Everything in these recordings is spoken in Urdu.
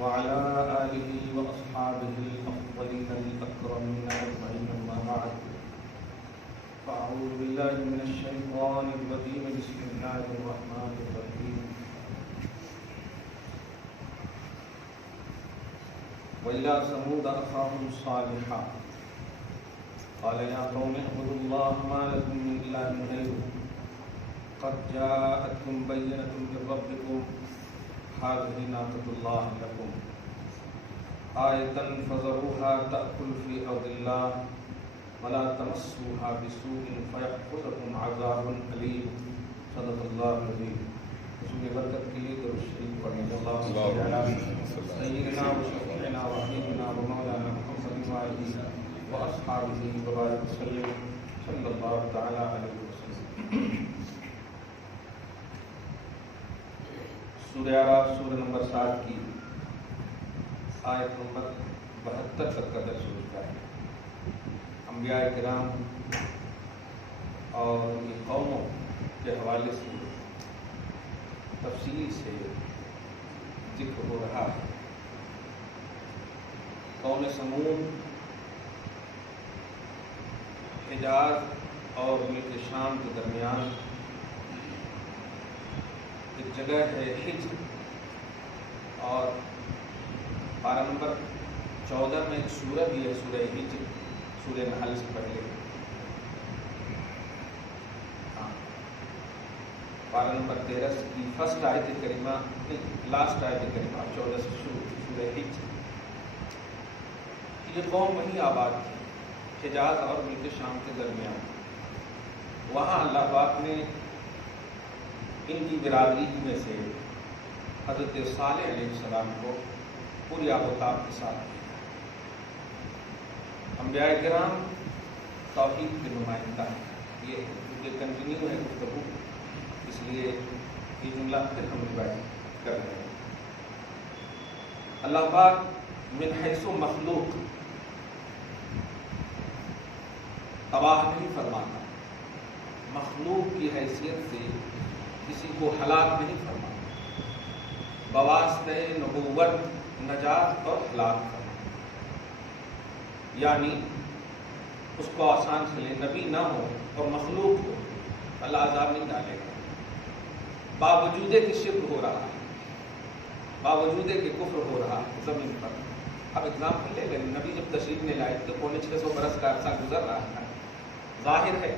وعلى آله وأصحابه الأفضلين الأكرمين أجمعين، أما بعد، فأعوذ بالله من الشيطان الرجيم. بسم الله الرحمن الرحيم. وإلى ثمود أخاهم صالحا قال يا قوم اعبدوا الله ما لكم من إله غيره قد جاءتكم بينة من ربكم هذه ناقة الله لكم آية فذروها تأكل في أرض الله ولا تمسوها بسوء فيأخذكم عذاب أليم. صدق الله العظيم. رسول برکت کے لیے درود شریف پڑھیں. اللهم صل على سيدنا وشفيعنا وحبيبنا ومولانا محمد وآله وأصحابه وبارك وسلم صلى الله تعالى عليه وسلم. سورہ اعراف سورہ نمبر 7 کی آیت نمبر 72 تک کا درس ہو چکا ہے. انبیاء کرام اور ان کی قوموں کے حوالے سے تفصیل سے ذکر ہو رہا ہے. قوم سمود حجاز اور ملک شام کے درمیان ایک جگہ ہے حجر، اور پارہ نمبر 14 میں ایک سورہ بھی ہے، سورہ حجر، سورہ نحل سے پہلے. پارہ نمبر 13 کی فرسٹ آیت کریمہ، لاسٹ آیت کریمہ 14 سے شروع سورہ حجر. یہ قوم وہیں آباد تھی، حجاز اور ملک شام کے درمیان. وہاں اللہ پاک نے ان کی برادری میں سے حضرت صالح علیہ السلام کو پوری آب و تاب کے ساتھ کیا. انبیاء کرام توحید کے نمائندہ ہیں. یہ کنٹینیو ہے گفتگو، اس لیے یہ جملہ پھر ہم روایت کر رہے ہیں. اللہ پاک من حیث مخلوق تباہ نہیں فرماتا، مخلوق کی حیثیت سے کسی کو ہلاک نہیں فرماتا، بواسطہ نبوت نجات اور ہلاک فرماتا. یعنی اس کو آسان سے لے، نبی نہ ہو اور مخلوق ہو، اللہ عذاب نہیں ڈالے گا. باوجود کہ شرک ہو رہا ہے، باوجود کہ کفر ہو رہا ہے زمین پر. اب ایگزامپل لے لیں، نبی جب تشریف نے لائے تو 650 برس کا عرصہ گزر رہا ہے. ظاہر ہے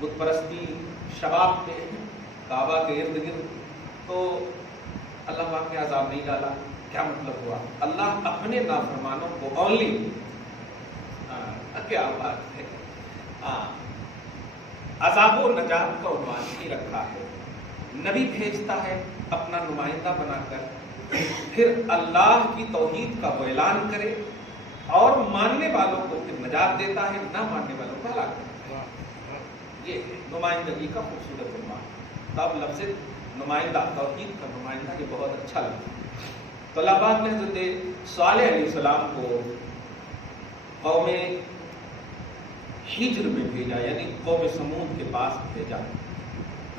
بت پرستی شباب پہ کعبہ کے ارد گرد، تو اللہ پاک نے عذاب نہیں ڈالا. کیا مطلب ہوا؟ اللہ اپنے نافرمانوں کو اونلی کیا بات ہے عذاب و نجات کا عنوان ہی رکھا ہے. نبی بھیجتا ہے اپنا نمائندہ بنا کر، پھر اللہ کی توحید کا وہ اعلان کرے اور ماننے والوں کو پھر نجات دیتا ہے، نہ ماننے والوں کو ہلاک کرتا ہے. یہ نمائندگی کا خوبصورت عنوان. تب لفظ نمائندہ، توحید کا نمائندہ، یہ بہت اچھا لگتا ہے. تو اللہ پاک نے حضرت صالح علیہ السلام کو قوم حجر میں بھیجا، یعنی قوم سمود کے پاس بھیجا.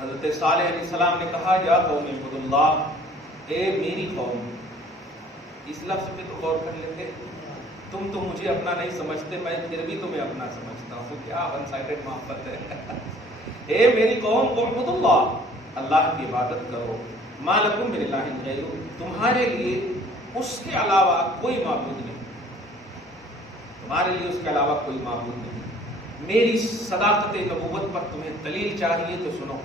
حضرت صالح علیہ السلام نے کہا یا قوم اعبدوا اللہ، اے میری قوم. اس لفظ پہ تو غور کر لیتے. تم تو مجھے اپنا نہیں سمجھتے، میں پھر بھی تمہیں اپنا سمجھتا ہوں. کیا ون سائیڈڈ محبت ہے. اے میری قوم اعبدوا اللہ، اللہ کی عبادت کرو. ما لکم من الہ غیرہ، تمہارے لیے اس کے علاوہ کوئی معبود نہیں، تمہارے لیے اس کے علاوہ کوئی معبود نہیں. میری صداقت نبوت پر تمہیں دلیل چاہیے تو سنو.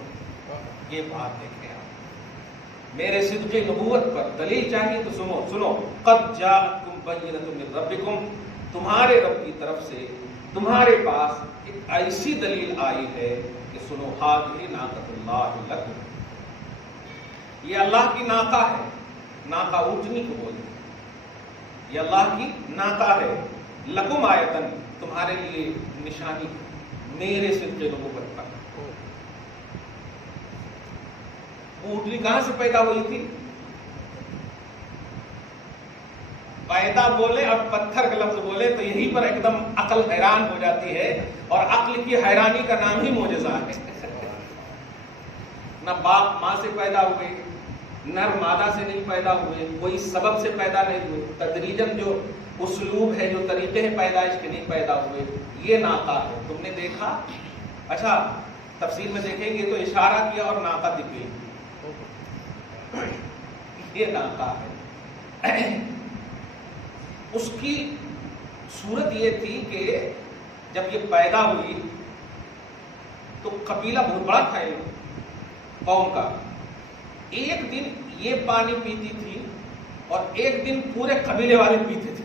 یہ بات دیکھیں آپ، میرے صدق نبوت پر دلیل چاہیے تو سنو. قد جاءتکم بینۃ من ربکم، تمہارے رب کی طرف سے تمہارے پاس ایک ایسی دلیل آئی ہے کہ سنو. ھذہ ناقۃ اللہ لکم، یہ اللہ کی ناقہ ہے. ناقہ اونٹنی کو بولتے ہیں. یہ اللہ کی ناقہ ہے. لکم آیتن، تمہارے لیے نشانی میرے صدق نبوت پر. اونٹنی کہاں سے پیدا ہوئی تھی؟ پیدا بولے اور پتھر کا لفظ بولے تو یہیں پر ایک دم عقل حیران ہو جاتی ہے، اور عقل کی حیرانی کا نام ہی معجزہ ہے. نہ باپ ماں سے پیدا ہوئے، نر مادہ سے نہیں پیدا ہوئے، کوئی سبب سے پیدا نہیں ہوئے، تدریجاً جو اسلوب ہے، جو طریقے ہیں پیدائش کے نہیں پیدا ہوئے، یہ ناقہ ہے۔ تم نے دیکھا، اچھا تفسیر میں دیکھیں گے تو اشارہ کیا اور ناقہ دکھ گئی، یہ ناقہ ہے۔ اس کی صورت یہ تھی کہ جب یہ پیدا ہوئی تو قبیلہ بہت بڑا تھا قوم کا، ایک دن یہ پانی پیتی تھی اور ایک دن پورے قبیلے والے پیتے تھے،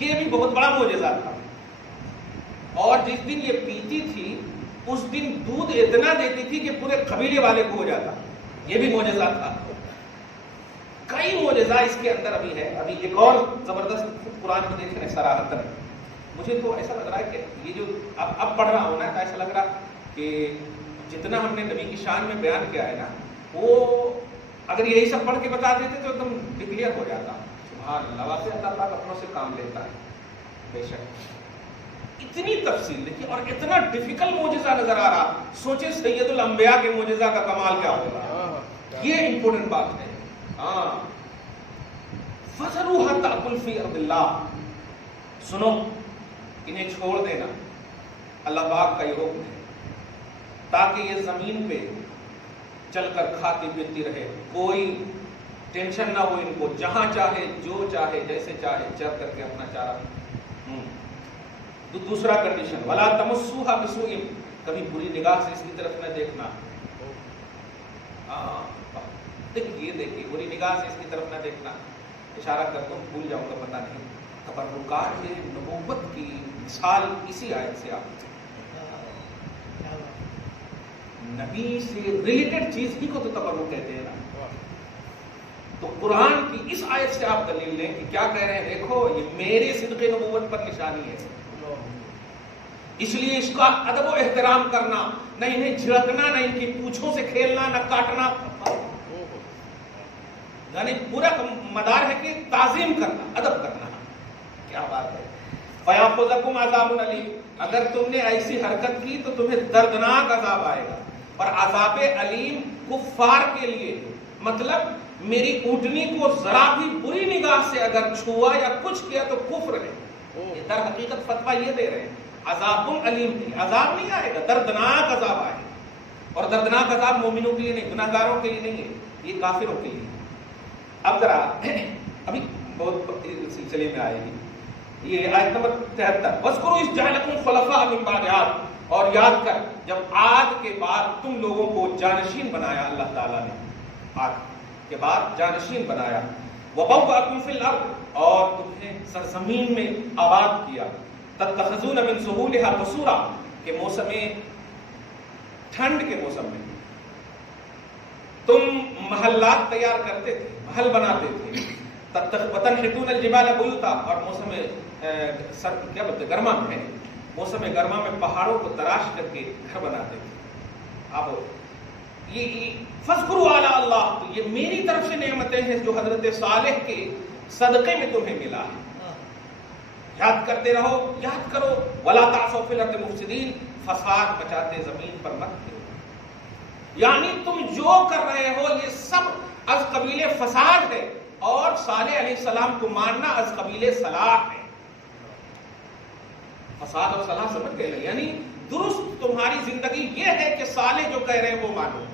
یہ بھی بہت بڑا معجزہ تھا۔ اور جس دن یہ پیتی تھی اس دن دودھ اتنا دیتی تھی کہ پورے قبیلے والے کو ہو جاتا، یہ بھی معجزہ تھا۔ کئی معجزہ اس کے اندر ابھی ہے۔ ابھی ایک اور زبردست قرآن میں دیکھیں صراحتاً، مجھے تو ایسا لگ رہا ہے کہ یہ جو اب پڑھ رہا ہوں نا، ایسا لگ رہا کہ جتنا ہم نے نبی کی شان میں بیان کیا ہے نا، وہ اگر یہی سب پڑھ کے بتا دیتے تو ایک دم ڈکلیئر ہو جاتا۔ سبحان اللہ، واقعی اللہ پاک اپنوں سے کام لیتا ہے، بے شک۔ اتنی تفصیل دیکھیے اور اتنا ڈیفیکلٹ معجزہ نظر آ رہا، سوچے سید الانبیاء کے معجزہ کا کمال کیا ہوگا، یہ امپورٹنٹ بات ہے۔ ہاں، فَذَرُوهَا تَأْكُلْ فِي أَرْضِ اللَّهِ، سنو انہیں چھوڑ دینا، اللہ پاک کا یہ حکم ہے، تاکہ یہ زمین پہ چل کر کھاتی پیتی رہے، کوئی ٹینشن نہ ہو ان کو، جہاں چاہے جو چاہے جیسے چاہے چر کر کے اپنا چارہ۔ تو دوسرا کنڈیشن، وَلَا تَمَسُّوهَا بِسُوءٍ، کبھی بری نگاہ سے اس کی طرف نہ دیکھنا۔ یہ دیکھیے بری نگاہ سے اس کی طرف نہ دیکھنا، اشارہ کرتا ہوں بھول جاؤں گا پتہ نہیں، تبرکات نبوت کی مثال اسی آیت سے آپ نبی سے ریلیٹڈ چیز ہی کو تو تبرک کہتے ہیں نا۔ تو قرآن کی اس آیت سے آپ دلیل لیں کہ کیا کہہ رہے ہیں، دیکھو یہ میرے صدق نبوت پر نشانی ہے، اس لیے اس کا ادب و احترام کرنا، نہ انہیں جھڑکنا، نہ ان کی پونچھوں سے کھیلنا، نہ کاٹنا، یعنی پورا مدار ہے کہ تعظیم کرنا، ادب کرنا۔ کیا بات ہے، فَيَأْخُذَكُمْ عَذَابٌ أَلِيمٌ، اگر تم نے ایسی حرکت کی تو تمہیں دردناک عذاب آئے گا۔ اور عذاب علیم کفار کے لیے، مطلب میری اونٹنی کو ذرا بھی بری نگاہ سے اگر چھوا یا کچھ کیا تو کفر ہے۔ یہ در حقیقت فتویٰ یہ دے رہے ہیں، عذاب علیم نہیں، عذاب نہیں آئے گا، دردناک عذاب آئے گا۔ اور دردناک عذاب مومنوں کے لیے نہیں، گناہگاروں کے لیے نہیں ہے، یہ کافروں کے لیے۔ اب ذرا ابھی بہت سلسلے میں آئے گی یہ آیت نمبر 73، وَاذْكُرُوا إِذْ جَعَلَكُمْ خُلَفَاءَ مِن بَعْدِ عَادٍ، اور یاد کر جب عاد کے بعد تم لوگوں کو جانشین بنایا اللہ تعالیٰ نے، عاد کے بعد جانشین بنایا، وَبَوَّأَكُمْ فِي الْأَرْضِ، اور تمہیں سرزمین میں آباد کیا، تَتَّخِذُونَ مِن سُهُولِهَا قُصُورًا، کہ موسم ٹھنڈ کے موسم میں تم محلات تیار کرتے تھے، محل بناتے تھے، وَتَنْحِتُونَ الْجِبَالَ بُيُوتًا، اور موسم کیا بولتے ہیں گرما میں، موسم گرما میں پہاڑوں کو تراش کر کے گھر بناتے تھے۔ اب یہ فَاذْكُرُوا آلَاءَ اللَّهِ، تو یہ میری طرف سے نعمتیں ہیں جو حضرت صالح کے صدقے میں تمہیں ملا ہے، یاد کرتے رہو، یاد کرو۔ وَلَا تَعْثَوْا فِي الْأَرْضِ مُفْسِدِينَ، فساد مچاتے زمین پر مت کرو، یعنی تم جو کر رہے ہو یہ سب از قبیل فساد ہے، اور صالح علیہ السلام کو ماننا از قبیل صلاح ہے۔ فساد اور صلاح سمجھ گئے، یعنی درست تمہاری زندگی یہ ہے کہ صالح جو کہہ رہے ہیں وہ مانو۔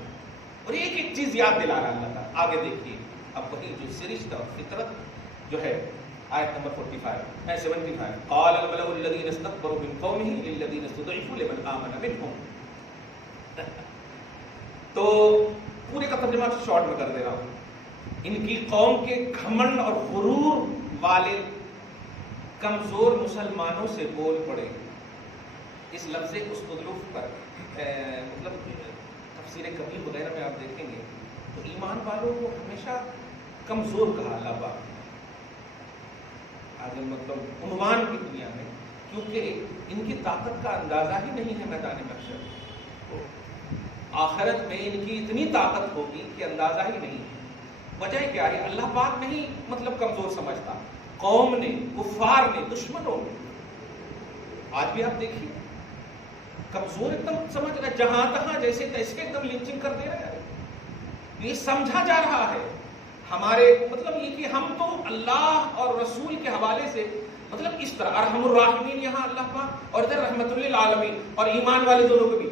اور ایک ایک چیز یاد دلا رہا اللہ تعالیٰ، آگے دیکھیے اب وہی جو سرشتہ اور فطرت جو ہے، آیت نمبر 75 قال الملأ الذين استكبروا من قومه للذين استضعفوا لمن آمن منهم، تو پورے کا ترجمہ شارٹ میں کر دے رہا ہوں۔ ان کی قوم کے گھمنڈ اور غرور والے کمزور مسلمانوں سے بول پڑے۔ اس لفظ استضعف پر مطلب تفسیر کبیر وغیرہ میں آپ دیکھیں گے تو ایمان والوں کو ہمیشہ کمزور کہا اللہ پاک، آگے مطلب عنوان کی دنیا میں، کیونکہ ان کی طاقت کا اندازہ ہی نہیں ہے میدان محشر، آخرت میں ان کی اتنی طاقت ہوگی کہ اندازہ ہی نہیں ہے۔ وجہ کیا ہے؟ اللہ پاک نہیں مطلب کمزور سمجھتا، قوم نے، کفار نے، دشمنوں نے۔ آج بھی آپ دیکھیے کمزور ایک دم سمجھ رہے، جہاں تہاں جیسے تیسے ایک دم لنچنگ کر دے رہے ہیں، یہ سمجھا جا رہا ہے ہمارے مطلب یہ کہ ہم تو اللہ اور رسول کے حوالے سے مطلب اس طرح ارحم الراحمین یہاں اللہ پاک اور ادھر رحمت للعالمین اور ایمان والے دونوں کو بھی،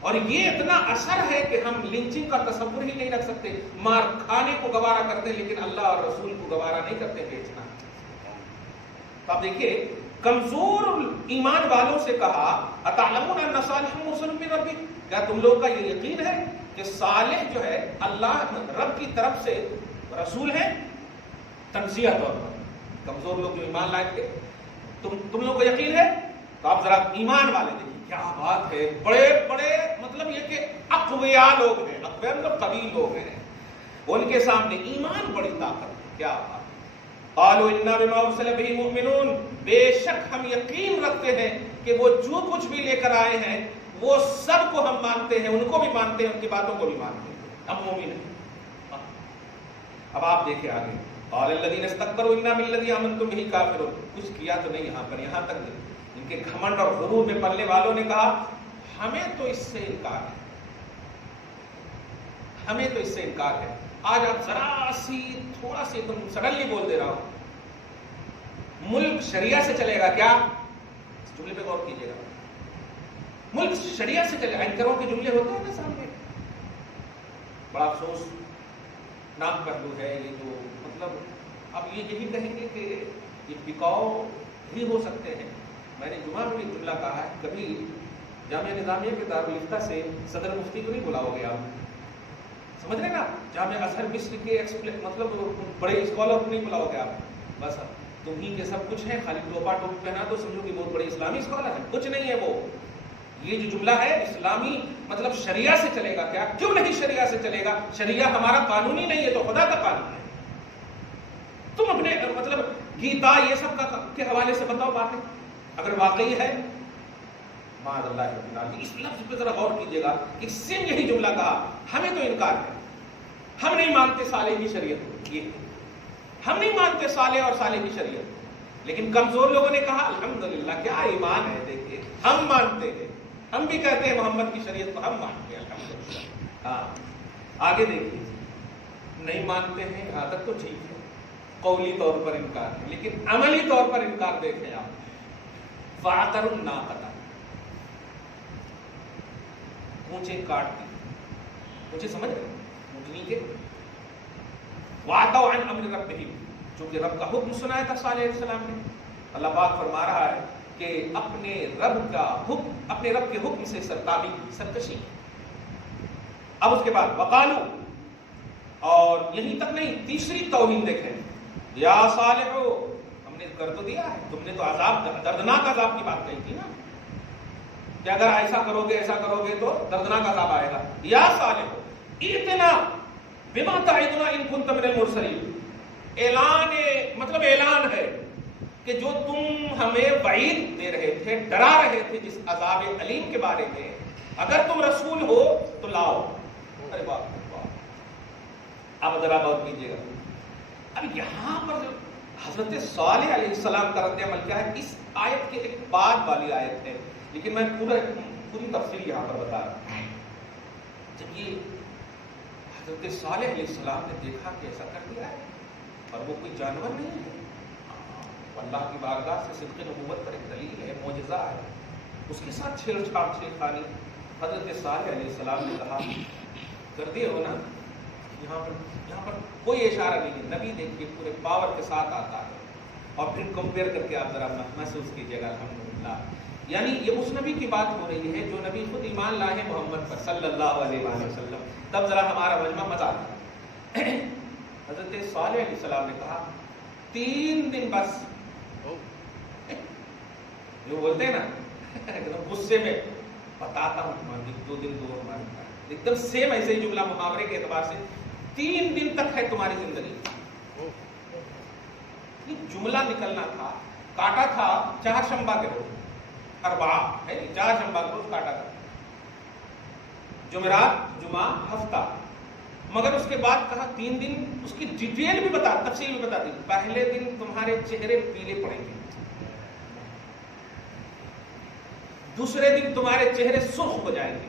اور یہ اتنا اثر ہے کہ ہم لنچنگ کا تصور ہی نہیں رکھ سکتے، مار کھانے کو گوارا کرتے لیکن اللہ اور رسول کو گوارا نہیں کرتے بیچنا۔ تو آپ دیکھیے کمزور ایمان والوں سے کہا اتعلمون ان صالح مرسل من ربی، کیا تم لوگوں کا یہ یقین ہے کہ صالح جو ہے اللہ رب کی طرف سے رسول ہے؟ تنزیہ طور پر کمزور لوگ جو ایمان لائے تھے، تم لوگوں کو یقین ہے؟ تو آپ ذرا ایمان والے دیکھیے کیا بات ہے، بڑے بڑے مطلب یہ کہ اقویاء لوگ ہیں، اقویاء مطلب قوی لوگ ہیں، ان کے سامنے ایمان بڑی طاقت ہے۔ کیا بات، قالوا انا بما ارسل به مؤمنون، بے شک ہم یقین رکھتے ہیں کہ وہ جو کچھ بھی لے کر آئے ہیں وہ سب کو ہم مانتے ہیں، ان کو بھی مانتے ہیں، ان کی باتوں کو بھی مانتے ہیں، ہم مومن ہیں۔ اب آپ دیکھیں آگے، قال الذين استكبروا انا بالذي آمنتم به كافرون، کچھ کیا تو نہیں یہاں پر، یہاں تک ان کے گھمنڈ اور غرور میں پلنے والوں نے کہا ہمیں تو اس سے انکار ہے، ہمیں تو اس سے انکار ہے۔ آج آپ ذرا سی تھوڑا سی تم سڈنلی بول دے رہا ہوں ملک شریعہ سے چلے گا، کیا اس جملے پہ غور کیجیے گا، ملک شریعہ سے چلے گا، اینکروں کے جملے ہوتے ہیں نا سامنے، بڑا افسوس ناک پہلو ہے یہ، جو مطلب اب یہ یہی کہیں گے کہ یہ بکاؤ بھی ہو سکتے ہیں۔ میں نے جمعہ میں بھی جملہ کہا ہے، کبھی جامعہ نظامیہ کے دارالفتہ سے صدر مفتی کو نہیں بلاؤ گے آپ، سمجھ رہے نا، جامعہ ازہر مصر کے مطلب بڑے اسکالر کو نہیں بلاؤ گے آپ، بس تم ہی کے سب کچھ ہے، خالی ٹوپا ٹوپ پہنا تو سمجھو کہ بہت بڑے اسلامی اسکالر ہیں، کچھ نہیں ہے وہ۔ یہ جو جملہ ہے اسلامی مطلب شریعہ سے چلے گا، کیا کیوں نہیں شریعہ سے چلے گا؟ شریعہ ہمارا قانون ہی نہیں ہے، تو خدا کا قانون ہے۔ تم اپنے مطلب گیتا یہ سب کا کے حوالے سے بتاؤ باتیں، اگر واقعی ہے معاذ اللہ رب العالمین۔ اس لفظ پہ ذرا غور کیجیے گا، اس سے یہی جملہ کہا ہمیں تو انکار ہے، ہم نہیں مانتے صالح کی شریعت، یہ ہم نہیں مانتے صالح اور صالح کی شریعت، لیکن کمزور لوگوں نے کہا الحمدللہ کیا ایمان ہے، دیکھیے ہم مانتے ہیں، ہم بھی کہتے ہیں محمد کی شریعت کو ہم مانتے ہیں الحمدللہ۔ ہاں آگے دیکھیے، نہیں مانتے ہیں عادت تو ٹھیک ہے، قولی طور پر انکار ہے، لیکن عملی طور پر انکار دیکھیں آپ، فَعَقَرُوا النَّاقَةَ، اونچے کاٹ دی، اونچے سمجھ رہے اونٹنی کے، وَعَتَوْا عَنْ أَمْرِ رَبِّهِمْ، چونکہ رب کا حکم سنایا تھا صالح علیہ السلام نے۔ اللہ پاک فرما رہا ہے کہ اپنے رب کے حکم سے سرتابی کی، سرکشی کی۔ اب اس کے بعد وقالو، اور یہیں تک نہیں، تیسری توہین دیکھیں، یا صالح، ہم نے کر تو دیا ہے، تم نے تو عذاب دردناک عذاب کی بات کہی تھی نا کہ اگر ایسا کرو گے تو دردناک عذاب آئے گا۔ یا صالح ائتنا بما تعدنا ان كنت من المرسلین، اعلان ہے کہ جو تم ہمیں وعید دے رہے تھے، ڈرا رہے تھے جس عذاب علیم کے بارے میں، اگر تم رسول ہو تو لاؤ۔ ارے باپ اب ذرا غور کیجیے گا، اب یہاں پر جو حضرت صالح علیہ السلام کا رد عمل کیا ہے، اس آیت کے ایک بعد والی آیت ہے، لیکن میں پوری تفصیل یہاں پر بتا رہا ہوں۔ جب یہ حضرت صالح علیہ السلام نے دیکھا کہ ایسا کر دیا ہے اور وہ کوئی جانور نہیں ہے، اللہ کی بارگاہ سے صدق نبوت پر ایک دلیل ہے، معجزہ ہے، اس کے ساتھ چھیڑ چھاڑ چھیڑخانی، حضرت صالح علیہ السلام نے کہا کر دیے ہو نا، یہاں پر کوئی اشارہ نہیں ہے، نبی دیکھیے پورے پاور کے ساتھ آتا ہے، اور پھر کمپیئر کر کے آپ ذرا محسوس کیجیے گا الحمدللہ، یعنی یہ اس نبی کی بات ہو رہی ہے جو نبی خود ایمان لائے محمد پر صلی اللہ علیہ وآلہ وسلم، تب ذرا ہمارا مجمع مزہ آتا ہے۔ حضرت صالح علیہ السلام نے کہا 3 دن بس، جو بولتے ہیں نا ایک دم غصے میں بتاتا ہوں تمہاری 2 دن دو ہمارے، ایک دم سیم ایسے ہی جملہ محاورے کے اعتبار سے 3 دن تک ہے تمہاری زندگی، جملہ نکلنا تھا، کاٹا تھا چہارشنبہ کے روز، اربعاء ہے، چہارشنبہ کے روز کاٹا تھا، جمعرات جمعہ ہفتہ، مگر اس کے بعد کہا 3 دن، اس کی ڈیٹیل بھی بتا، تفصیل بھی بتا دی، پہلے دن تمہارے چہرے پیلے پڑیں گے، دوسرے دن تمہارے چہرے سرخ ہو جائیں گے،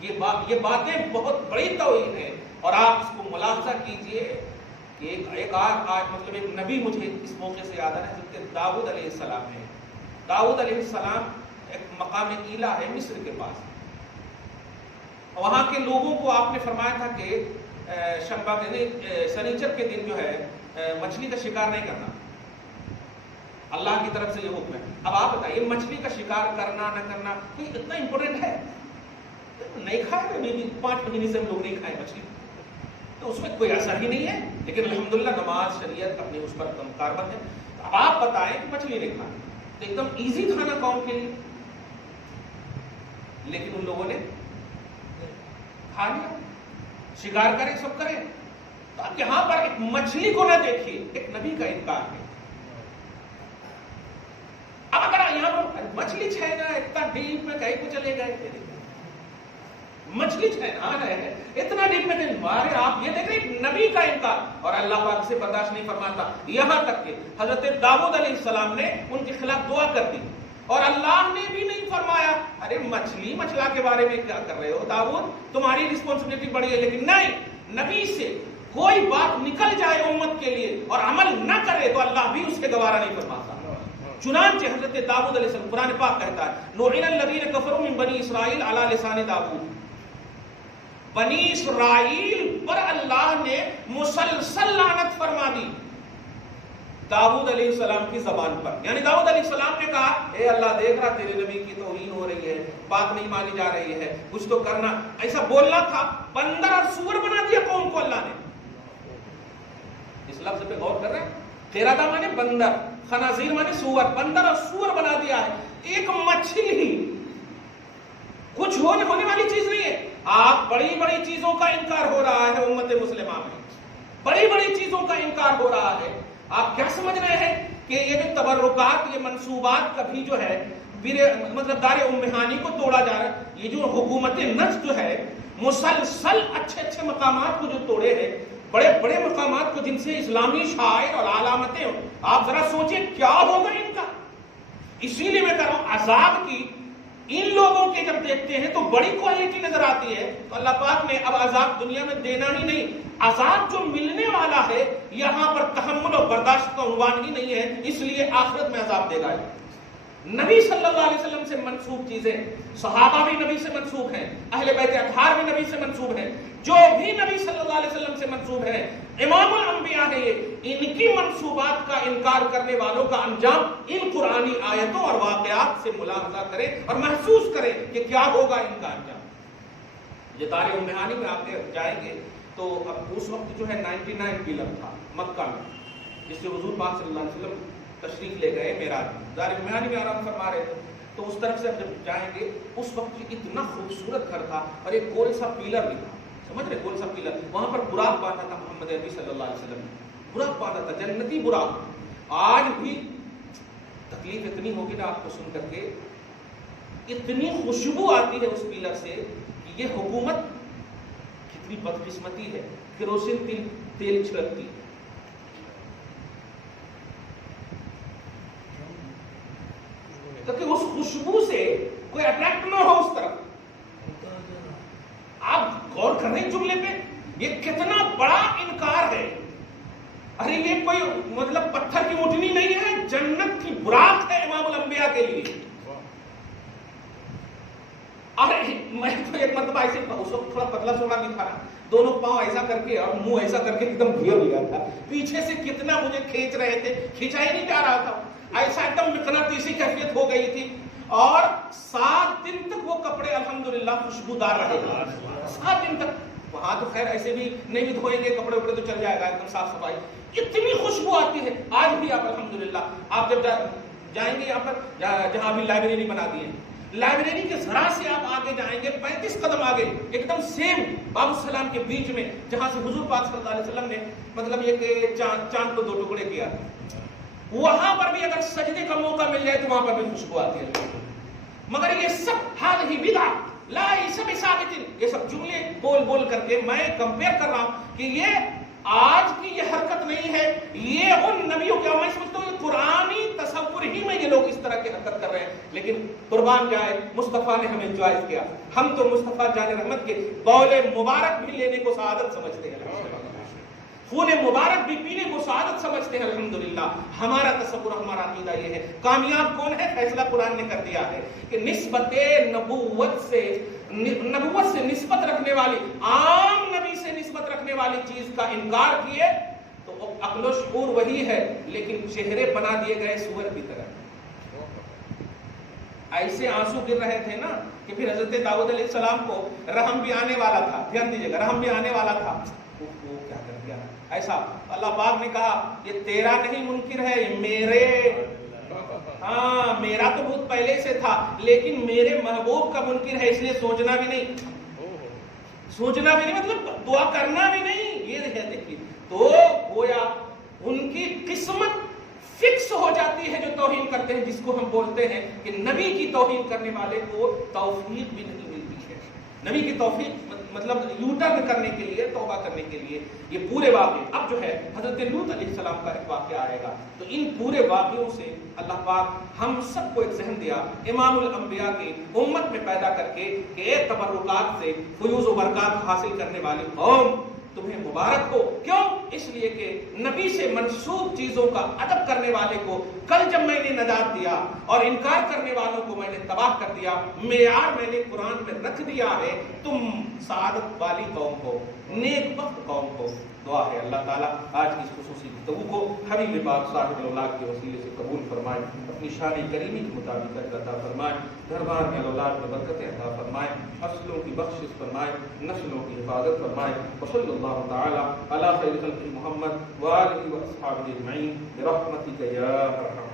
یہ باتیں بہت بڑی توہین ہے. اور آپ اس کو ملاحظہ کیجئے کہ ایک مطلب ایک نبی مجھے اس موقع سے یاد آ رہا ہے حضرت داؤد علیہ السلام ہے. داؤد علیہ السلام ایک مقام ایلا ہے مصر کے پاس. وہاں کے لوگوں کو آپ نے فرمایا تھا کہ سنیچر کے دن جو ہے مچھلی کا شکار نہیں کرنا. اللہ کی طرف سے یہ حکم ہے. اب آپ بتائیے مچھلی کا شکار کرنا نہ کرنا یہ اتنا امپورٹنٹ ہے؟ نہیں کھائے بھی 5 مہینے سے ہم لوگ نہیں کھائے مچھلی تو اس میں کوئی اثر ہی نہیں ہے. لیکن الحمدللہ نماز شریعت اپنی اس پر کاربند ہے. اب آپ بتائیں کہ مچھلی نہیں کھانا تو ایک دم ایزی تھا نا قوم کے لیے, لیکن ان لوگوں نے کھا لیا. شکار کریں سب کریں. تو اب یہاں پر ایک مچھلی کو نہ دیکھیے, ایک نبی کا انکار ہے. اب اگر یہاں پر مچھلی چھینا اتنا ڈیپ میں کہیں کو چلے گئے تھے, مچھلی چھینا ہے اتنا ڈیپ میں مارے. آپ یہ دیکھ رہے ایک نبی کا انکار, اور اللہ پاک سے برداشت نہیں فرماتا. یہاں تک کہ حضرت داؤد علیہ السلام نے ان کے خلاف دعا کر دی, اور اللہ نے بھی نہیں فرمایا ارے مچھلا کے بارے میں کیا کر رہے ہو داؤد, تمہاری رسپانسبلٹی بڑی ہے. لیکن نہیں, نبی سے کوئی بات نکل جائے امت کے لیے اور عمل نہ کرے تو اللہ بھی اس کے گوارا نہیں فرماتا. چنانچہ حضرت داؤد علیہ السلام, قرآن پاک کہتا ہے لعن الذین کفروا من بنی اسرائیل علی لسان داؤد. بنی اسرائیل پر اللہ نے مسلسل لعنت فرما دی داؤد علیہ السلام کی زبان پر. یعنی داؤد علیہ السلام نے کہا اے اللہ دیکھ رہا تیرے نبی کی توہین ہو رہی ہے, بات نہیں مانی جا رہی ہے, کچھ تو کرنا. ایسا بولنا تھا. بندر اور سور بنا دیا قوم کو اللہ نے. اس لفظ پہ غور کر رہے ہیں. قردہ مانے بندر, خنازیر مانے سور, بندر اور سور بنا دیا ہے. ایک مچھلی کچھ ہونے والی چیز نہیں ہے. آپ بڑی بڑی چیزوں کا انکار ہو رہا ہے امت مسلمہ میں, بڑی بڑی چیزوں کا انکار ہو رہا ہے. آپ کیا سمجھ رہے ہیں کہ یہ جو تبرکات, یہ منصوبات کبھی جو ہے مطلب دار امہانی کو توڑا جا رہا ہے. یہ جو حکومت نجد جو ہے مسلسل اچھے مقامات کو جو توڑے ہیں, بڑے بڑے مقامات کو جن سے اسلامی شعائر اور علامتیں, آپ ذرا سوچیں کیا ہوگا ان کا. اسی لیے میں کہہ رہا ہوں عذاب کی ان لوگوں کے جب دیکھتے ہیں تو بڑی کوالٹی نظر آتی ہے. تو اللہ پاک نے اب عذاب دنیا میں دینا ہی نہیں, عذاب جو ملنے والا ہے یہاں پر تحمل اور برداشت کا عنوان ہی نہیں ہے, اس لیے آخرت میں عذاب دے گا. نبی صلی اللہ علیہ وسلم سے منسوب چیزیں, صحابہ بھی نبی سے منسوب ہیں, اہل بیت اطہار بھی نبی سے منسوب ہیں, جو بھی نبی صلی اللہ علیہ وسلم سے منسوب ہیں امام الانبیاء ہے. ان کی منصوبات کا انکار کرنے والوں کا انجام ان قرآنی آیتوں اور واقعات سے ملاحظہ کریں اور محسوس کریں کہ کیا ہوگا ان کا انجام. یہ دار امہانی میں آپ جائیں گے تو اب اس وقت جو ہے 99 پیلر تھا مکہ میں, جس سے حضور پاک صلی اللہ علیہ وسلم تشریف لے گئے معراج میں, دار امہانی میں آرام فرما رہے تھے. تو اس طرف سے جب جائیں گے اس وقت اتنا خوبصورت گھر تھا اور ایک گول سا پیلر بھی تھا, سمجھ رہے گول سا پیلر, وہاں پر براق باندھا تھا محمد عربی صلی اللہ علیہ وسلم نے, براق باندھا تھا, جنتی براق. آج بھی تکلیف اتنی ہوگی نا آپ کو سن کر کے, اتنی خوشبو آتی ہے اس پیلر سے کہ یہ حکومت کتنی بدقسمتی ہے, کیروسین تیل چھڑکتی. تاکہ اس خوشبو سے کوئی اٹریکٹ نہ ہو اس طرف. آپ غور کر رہے ہیں جملے پہ, یہ کتنا بڑا انکار ہے. ارے یہ کوئی مطلب پتھر کی اونٹنی نہیں ہے, جنت کی براق ہے امام الانبیاء کے لیے. ارے میں تو ایک مرتبہ ایسے, اس وقت تھوڑا پتلا سوڑا بھی تھا, دونوں پاؤں ایسا کر کے اور منہ ایسا کر کے ایک دم گھیر لیا تھا, پیچھے سے کتنا مجھے کھینچ رہے تھے, کھینچا ہی نہیں جا رہا تھا, ایسا ایک دم مقناطیسی کیفیت ہو گئی تھی. اور 7 دن تک وہ کپڑے الحمدللہ خوشبودار رہے. 7 دن تک. وہاں تو خیر ایسے بھی نہیں بھی دھوئیں گے کپڑے وپڑے تو چل جائے گا, ایک دم صاف صفائی. اتنی خوشبو آتی ہے. آج بھی آپ الحمدللہ آپ جب جائیں گے یہاں پر جہاں بھی لائبریری بنا دی ہے, لائبریری کے ذرا سے آپ آگے جائیں گے 35 قدم آگے, ایک دم سیم باب السلام کے بیچ میں جہاں سے حضور پاک صلی اللہ علیہ وسلم نے مطلب یہ کہ چاند کو 2 ٹکڑے کیا, وہاں پر بھی اگر سجدے کا موقع مل جائے تو وہاں پر بھی خوشبو آتی ہے. مگر یہ سب ہی بدعت لا سب ثابت, یہ سب جملے بول کر کے میں کمپیئر کر رہا ہوں کہ یہ آج کی یہ حرکت نہیں ہے, یہ ان نبیوں کے, میں سمجھتا ہوں قرآنی تصور ہی میں یہ لوگ اس طرح کی حرکت کر رہے ہیں. لیکن قربان جائے مصطفیٰ نے ہمیں چوائس کیا. ہم تو مصطفیٰ جان رحمت کے قول مبارک بھی لینے کو سعادت سمجھتے ہیں, خون مبارک بھی پینے کو سعادت سمجھتے ہیں. الحمدللہ ہمارا تصور, ہمارا عقیدہ یہ ہے. کامیاب کون ہے؟ فیصلہ قرآن نے کر دیا ہے کہ نسبت نبوت سے نسبت رکھنے والی, عام نبی سے نسبت رکھنے والی چیز کا انکار کیے تو عقل و شعور وہی ہے, لیکن چہرے بنا دیے گئے سور کی طرح. ایسے آنسو گر رہے تھے نا کہ پھر حضرت داؤد علیہ السلام کو رحم بھی آنے والا تھا. دھیان دیجیے گا, رحم بھی آنے والا تھا. وہ کیا کر دیا ایسا؟ اللہ پاک نے کہا یہ تیرا نہیں منکر ہے, یہ میرے, ہاں میرا تو بہت پہلے سے تھا, لیکن میرے محبوب کا منکر ہے, اس لیے سوچنا بھی نہیں, سوچنا بھی نہیں مطلب دعا کرنا بھی نہیں. یہ دیکھیے تو گویا ان کی قسمت فکس ہو جاتی ہے جو توہین کرتے ہیں, جس کو ہم بولتے ہیں کہ نبی کی توہین کرنے والے کو توفیق بھی نہیں ملتی ہے. نبی کی توفیق مطلب یوٹرن کرنے کے لیے, توبہ کرنے کے لیے. یہ پورے واقعے اب جو ہے حضرت لوط علیہ السلام کا ایک واقعہ آئے گا, تو ان پورے واقعوں سے اللہ پاک ہم سب کو ایک ذہن دیا امام الانبیاء کی امت میں پیدا کر کے کہ ایک تبرکات سے فیوز و برکات حاصل کرنے والی قوم تمہیں مبارک ہو. کیوں؟ اس لیے کہ نبی سے منسوب چیزوں کا ادب کرنے والے کو کل جب میں نے نجات دیا اور انکار کرنے والوں کو میں نے تباہ کر دیا, معیار میں نے قرآن میں رکھ دیا ہے, تم سعادت والی قوم ہو, نیک بخت قوم ہو. دعا ہے اللہ تعالیٰ آج کی اس خصوصی گفتگو کو حبیب پاک صاحب الاولاد کے وسیلے سے قبول فرمائے, اپنی شان کریمی کے مطابق عطا فرمائے, دربار میں اولاد میں برکتیں عطا فرمائے, فصلوں کی بخشش فرمائے, نسلوں کی حفاظت فرمائے. وصلی اللہ تعالی علی خیر خلق محمد وآلہ واصحابہ اجمعین برحمتک یا ارحم